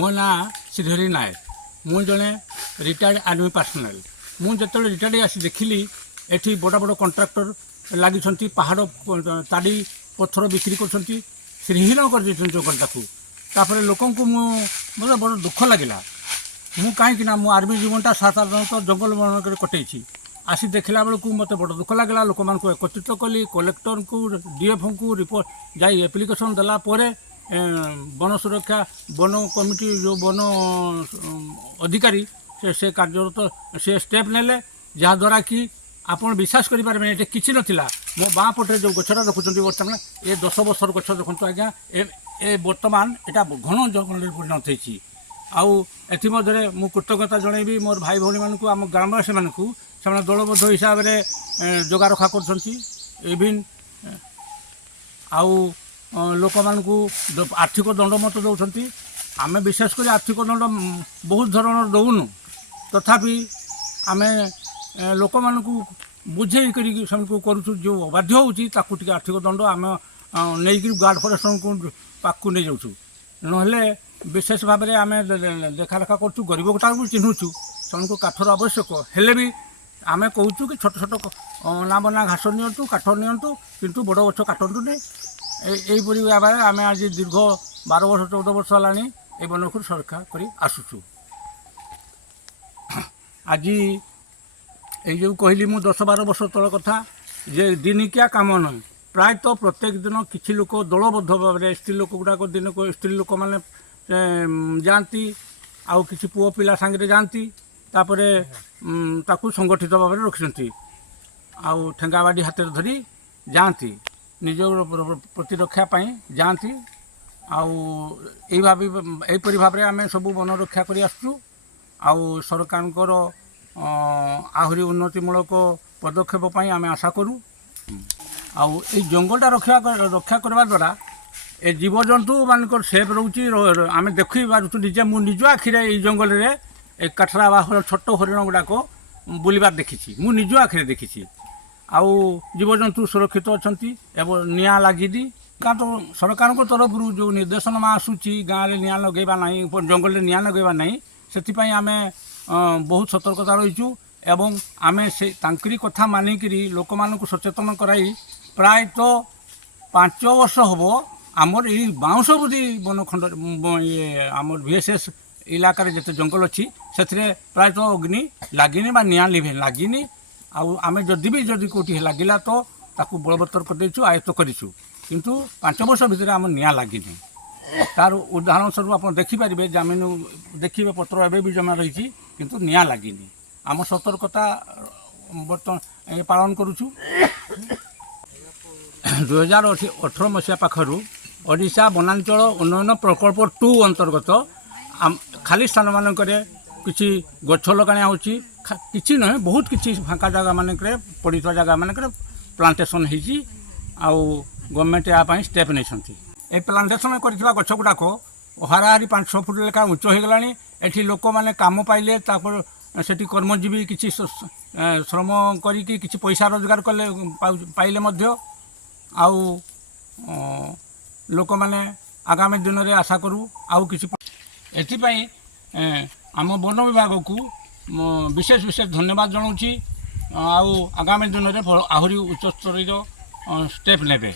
मो ना श्रीहरि नायक मु जड़े रिटायर्ड आर्मी पर्सनाल मुझे रिटायर्ड आसी देखिली एठी बड़ बड़ कंट्राक्टर लगी पहाड़ ताड़ी पत्थर बिक्री कर श्रीहीन कर जंगल लोक मतलब बड़ दुख लगे मु कहीं मो आर्मी जीवनटा साधारणतः जंगल मन कटे आसी देखला बेलू मत बड़ दुख लगे लोक मान एकत्रित कली कलेक्टर को डीएफ को रिपोर्ट जाई एप्लिकेशन देला वन सुरक्षा वन कमिटी जो वन अधिकारी से कार्यरत से स्टेप नेले जहाद्वारा कि आपन विश्वास करें ये किसी नाला मो बाँ पटे जो गछटा देखुं बर्तमान ये 10 वर्षर गछ देखो आज्ञा ए बर्तमान यहाँ घन जंगल परिणत होती आउे मु कृतज्ञता जनइबी मोर भाई भौणी मानक आम ग्रामवासी मानक से दलबद्ध हिसाब से जगा रखा कर आउ लोक मानू आर्थिक दंड मत दौरान आम विशेषकर आर्थिक दंड बहुत धरण दौनु तथापि आम लोक मानू बुझे करूँ जो बाध्य होती आर्थिक दंड आम नहीं गार्ड फॉरेस्ट को पाक नहीं जाऊँ ना विशेष भाव में आम देखा रेखा करूँ गरीब गोटा भी चिन्हुचु से काठर आवश्यक हेले भी आम कहूँ कि छोट छोट ना बना घास नियंतु काठ नियंतु किंतु बड़ गछ काटतु नहीं यहीपरी भाव में आम आज दीर्घ 12 वर्ष 14 वर्ष है वन को सुरक्षा कर आसुचु आज ये जो कहली मु 10-12 वर्ष तल कथा जे दिनिकिया काम न प्रायतः प्रत्येक दिन किसी लोक दलबद्ध भाव में स्त्री लोक गुड़ाक दिन को स्त्री लोक मैंने जाती आउ किसी पुओ पिला सांगे जाती तापर ताकू संगठित भाव में रखिंट आउ ठेंगाबाड़ी हाथ धरी जाती निज प्रतिरक्षा जाती आईपरी भाव में आम सब वन रक्षा कर आउ सरकार आहरी उन्नतिमूलक पदक्षेप आम आशा करूँ आउ जंगलटा रक्षा करने द्वारा ए जीवजंतु मानक सेफ रोचे आम देखी पार्छ निजे मुझ आखिरे ये जंगल में एक काठरा बा छोट हरिण गुड़ाक बुलबार देखी मु निज आखिरे देखी आउ जीवजंतु सुरक्षित अच्छा एवं निआ लगी का तो सरकार तरफ जो निर्देशनमा आसूची गाँव में निआ लगेबा नहीं जंगल में निआ लगेबा नहीं से आम बहुत सतर्कता रहीचु एवं आम से तांकरी कथा मानिक लोक मानक सचेतन कराई प्रायतः 5 वर्ष हम आमर ये बाउंश बुदी वन खंड ये आमर VSS इलाकार जिते जंगल अच्छी से प्रायतः अग्नि लगिनी निआ लिभे लगिनी आम जदि कौटी लगिला तो ताकू बलवत्तर कर आयत्त करूँ किंतु 5 वर्ष भितर आम निआ लगिनी तार उदाहरण स्वरूप आप देखिपारे जमीन देखिए पत्र एवं भी जमा रही किंतु निआ लगिनी आम सतर्कता बर्तमान पालन करुचु 2018 मसीहा पाखर ओडिशा वनांचल उन्नयन प्रकल्प 2 अंतर्गत खाली स्थान मानक किसी गछ लगाणिया होची किसी नुहे बहुत किसी फांका जगह मानक पड़ता जगह मानक प्लांटेसन होती गवर्नमेंट यापाई स्टेप नहीं ये प्लांटेसन कर गछ गुड़ाक हाराहारी 500 फुट लेखा उच्च हो गला एटी लोक मैंने कम पाइले सेठी कर्मजीवी किसी श्रम करी किसी पैसा रोजगार कले पाइले आउ लोक मैंने आगामी दिन में आशा करूँ आउ किसी एथिपाई आम वन विभाग को विशेष विशेष धन्यवाद जनाऊँ आगामी दिन में आहरी उच्च स्तर स्टेप नेबे।